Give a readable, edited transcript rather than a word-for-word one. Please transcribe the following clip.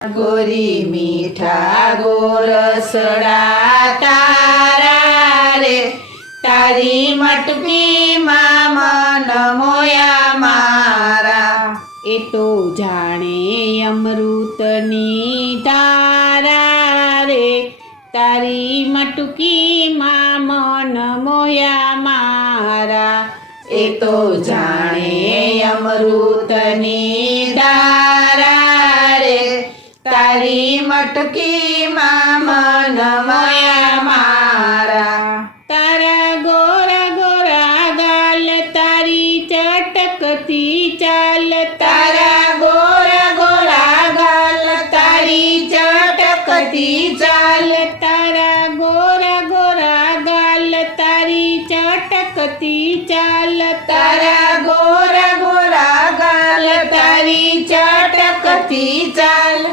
गोरी मीठा गोरसड़ा तारा रे तारी मटकी मां मन मोया मारा। ए तो जाने अमृतनी धारा रे तारी मटकी मां मन मोया मारा। ए तो जाने अमृतनी धारा रे तारी मटकी मां मन मोया मारा। तारा गोरा गोरा गाल तारी चटकती चाल तारा गोरा गोरा गाल तारी चटकती चाल। तारा गोरा गोरा गाल तारी चटकती चाल तारा गोरा गोरा गाल तारी चटकती चाल।